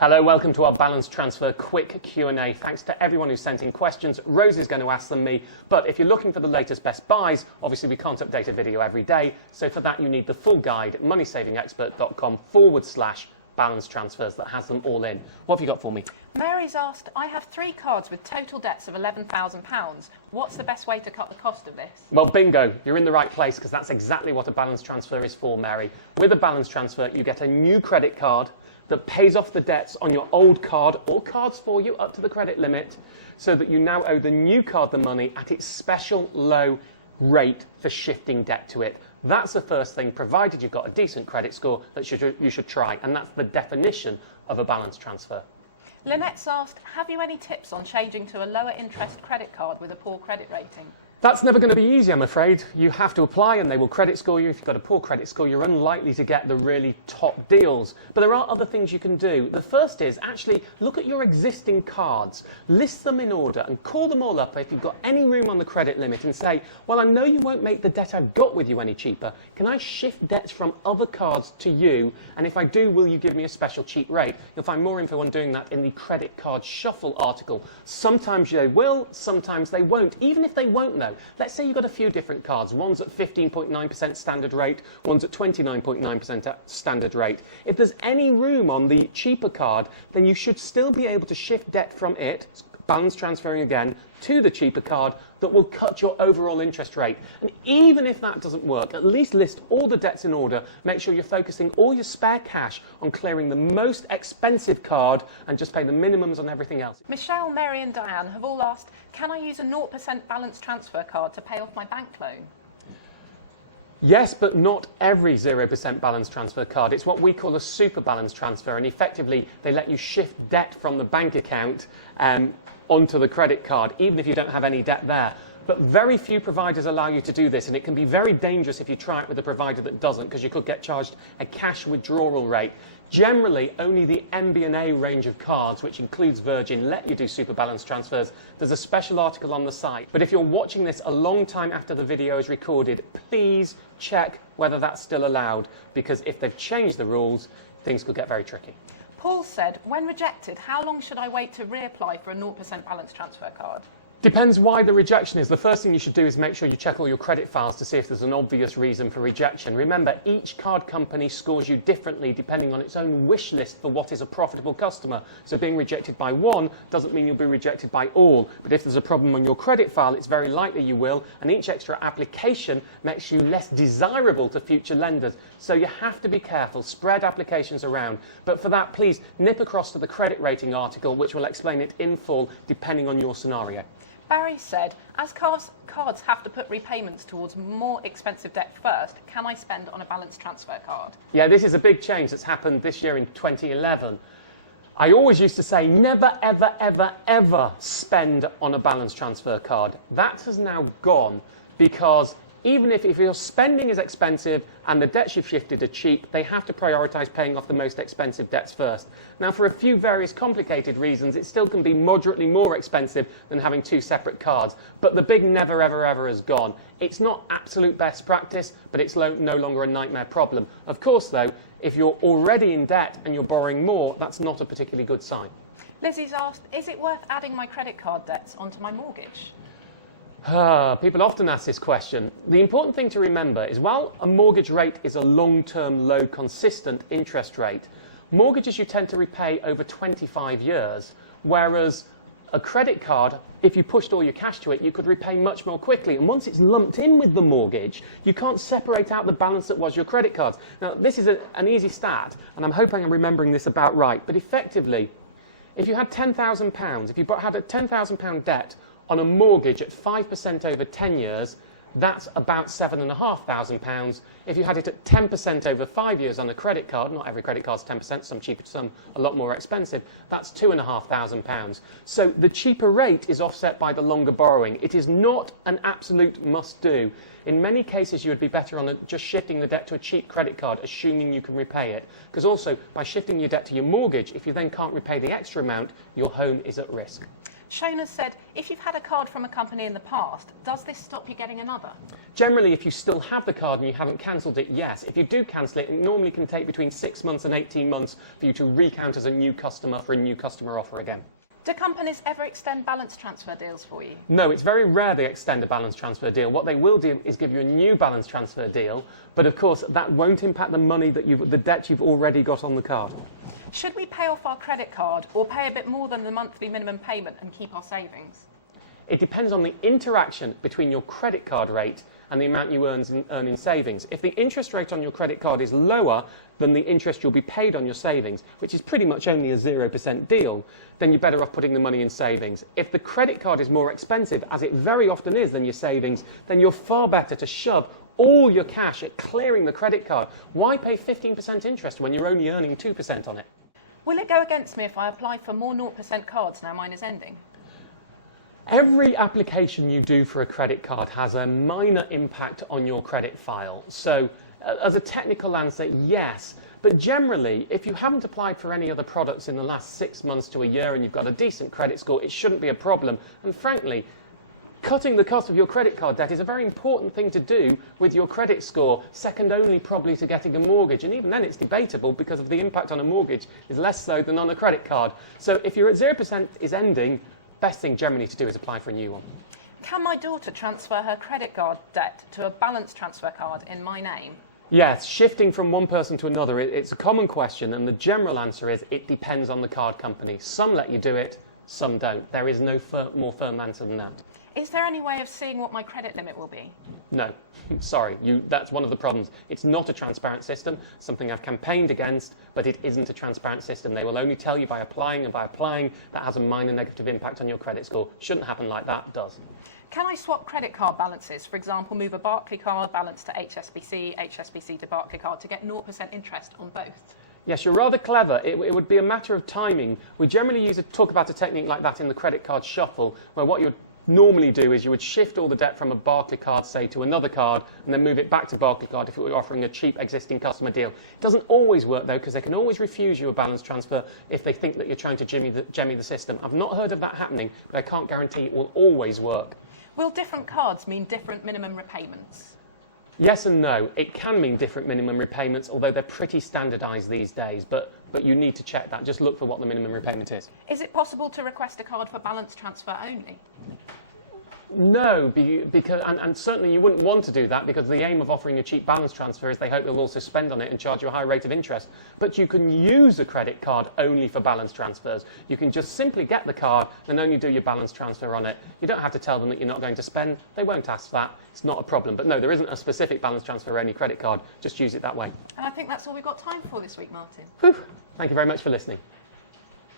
Hello, welcome to our balance transfer quick Q&A. Thanks to everyone who sent in questions. Rose is going to ask them me, but if you're looking for the latest best buys, obviously we can't update a video every day, so for that you need the full guide, MoneySavingExpert.com/balance transfers that has them all in. What have you got for me? Mary's asked, I have 3 cards with total debts of £11,000. What's the best way to cut the cost of this? Well, bingo, you're in the right place because that's exactly what a balance transfer is for, Mary. With a balance transfer, you get a new credit card that pays off the debts on your old card or cards for you up to the credit limit so that you now owe the new card the money at its special low rate for shifting debt to it. That's the first thing, provided you've got a decent credit score, that you should try, and that's the definition of a balance transfer. Lynette's asked, have you any tips on changing to a lower interest credit card with a poor credit rating? That's never going to be easy, I'm afraid. You have to apply and they will credit score you. If you've got a poor credit score, you're unlikely to get the really top deals. But there are other things you can do. The first is actually look at your existing cards, list them in order and call them all up if you've got any room on the credit limit and say, well, I know you won't make the debt I've got with you any cheaper. Can I shift debts from other cards to you? And if I do, will you give me a special cheap rate? You'll find more info on doing that in the credit card shuffle article. Sometimes they will, sometimes they won't. Even if they won't know, let's say you've got a few different cards. One's at 15.9% standard rate, one's at 29.9% standard rate. If there's any room on the cheaper card, then you should still be able to shift debt from it, balance transferring again, to the cheaper card that will cut your overall interest rate. And even if that doesn't work, at least list all the debts in order. Make sure you're focusing all your spare cash on clearing the most expensive card and just pay the minimums on everything else. Michelle, Mary and Diane have all asked, can I use a 0% balance transfer card to pay off my bank loan? Yes, but not every 0% balance transfer card. It's what we call a super balance transfer, and effectively they let you shift debt from the bank account onto the credit card, even if you don't have any debt there. But very few providers allow you to do this, and it can be very dangerous if you try it with a provider that doesn't, because you could get charged a cash withdrawal rate. Generally, only the MBNA range of cards, which includes Virgin, let you do super balance transfers. There's a special article on the site. But if you're watching this a long time after the video is recorded, please check whether that's still allowed, because if they've changed the rules, things could get very tricky. Paul said, when rejected, how long should I wait to reapply for a 0% balance transfer card? Depends why the rejection is. The first thing you should do is make sure you check all your credit files to see if there's an obvious reason for rejection. Remember, each card company scores you differently depending on its own wish list for what is a profitable customer. So being rejected by one doesn't mean you'll be rejected by all. But if there's a problem on your credit file, it's very likely you will. And each extra application makes you less desirable to future lenders. So you have to be careful, spread applications around. But for that, please nip across to the credit rating article, which will explain it in full depending on your scenario. Barry said, as cards have to put repayments towards more expensive debt first, can I spend on a balance transfer card? Yeah, this is a big change that's happened this year in 2011. I always used to say, never, ever, ever, ever spend on a balance transfer card. That has now gone because even if your spending is expensive and the debts you've shifted are cheap, they have to prioritise paying off the most expensive debts first. Now, for a few various complicated reasons, it still can be moderately more expensive than having 2 separate cards. But the big never, ever, ever has gone. It's not absolute best practice, but it's no longer a nightmare problem. Of course, though, if you're already in debt and you're borrowing more, that's not a particularly good sign. Lizzie's asked, is it worth adding my credit card debts onto my mortgage? People often ask this question. The important thing to remember is while a mortgage rate is a long-term, low, consistent interest rate, mortgages you tend to repay over 25 years, whereas a credit card, if you pushed all your cash to it, you could repay much more quickly. And once it's lumped in with the mortgage, you can't separate out the balance that was your credit cards. Now, this is an easy stat, and I'm hoping I'm remembering this about right, but effectively, if you had £10,000, if you had a £10,000 debt on a mortgage at 5% over 10 years, that's about £7,500. If you had it at 10% over 5 years on a credit card, not every credit card's 10%, some cheaper, some a lot more expensive, that's £2,500. So the cheaper rate is offset by the longer borrowing. It is not an absolute must-do. In many cases, you would be better on just shifting the debt to a cheap credit card, assuming you can repay it. Because also, by shifting your debt to your mortgage, if you then can't repay the extra amount, your home is at risk. Shona said, if you've had a card from a company in the past, does this stop you getting another? Generally, if you still have the card and you haven't cancelled it, yes. If you do cancel it, it normally can take between 6 months and 18 months for you to recount as a new customer for a new customer offer again. Do companies ever extend balance transfer deals for you? No, it's very rare they extend a balance transfer deal. What they will do is give you a new balance transfer deal, but of course that won't impact the money that the debt you've already got on the card. Should we pay off our credit card or pay a bit more than the monthly minimum payment and keep our savings? It depends on the interaction between your credit card rate and the amount you earn in savings. If the interest rate on your credit card is lower than the interest you'll be paid on your savings, which is pretty much only a 0% deal, then you're better off putting the money in savings. If the credit card is more expensive, as it very often is, than your savings, then you're far better to shove all your cash at clearing the credit card. Why pay 15% interest when you're only earning 2% on it? Will it go against me if I apply for more 0% cards now mine is ending? Every application you do for a credit card has a minor impact on your credit file. So, as a technical answer, yes. But generally, if you haven't applied for any other products in the last 6 months to a year and you've got a decent credit score, it shouldn't be a problem. And frankly, cutting the cost of your credit card debt is a very important thing to do with your credit score, second only probably to getting a mortgage. And even then it's debatable because of the impact on a mortgage is less so than on a credit card. So if you're at 0% is ending, best thing generally to do is apply for a new one. Can my daughter transfer her credit card debt to a balance transfer card in my name? Yes, shifting from one person to another, it's a common question, and the general answer is it depends on the card company. Some let you do it, some don't. There is no more firm answer than that. Is there any way of seeing what my credit limit will be? No, sorry, that's one of the problems. It's not a transparent system, something I've campaigned against, but it isn't a transparent system. They will only tell you by applying, and by applying, that has a minor negative impact on your credit score. Shouldn't happen like that, does. Can I swap credit card balances? For example, move a Barclaycard balance to HSBC, HSBC to Barclaycard to get 0% interest on both? Yes, you're rather clever. It would be a matter of timing. We generally talk about a technique like that in the credit card shuffle, where what you'd normally do is you would shift all the debt from a Barclaycard, say, to another card, and then move it back to Barclaycard if it were offering a cheap existing customer deal. It doesn't always work, though, because they can always refuse you a balance transfer if they think that you're trying to jemmy the system. I've not heard of that happening, but I can't guarantee it will always work. Will different cards mean different minimum repayments? Yes and no. It can mean different minimum repayments, although they're pretty standardised these days, but you need to check that. Just look for what the minimum repayment is. Is it possible to request a card for balance transfer only? No, because and certainly you wouldn't want to do that, because the aim of offering a cheap balance transfer is they hope you'll also spend on it and charge you a high rate of interest. But you can use a credit card only for balance transfers. You can just simply get the card and only do your balance transfer on it. You don't have to tell them that you're not going to spend. They won't ask that. It's not a problem. But no, there isn't a specific balance transfer only credit card. Just use it that way. And I think that's all we've got time for this week, Martin. Whew. Thank you very much for listening.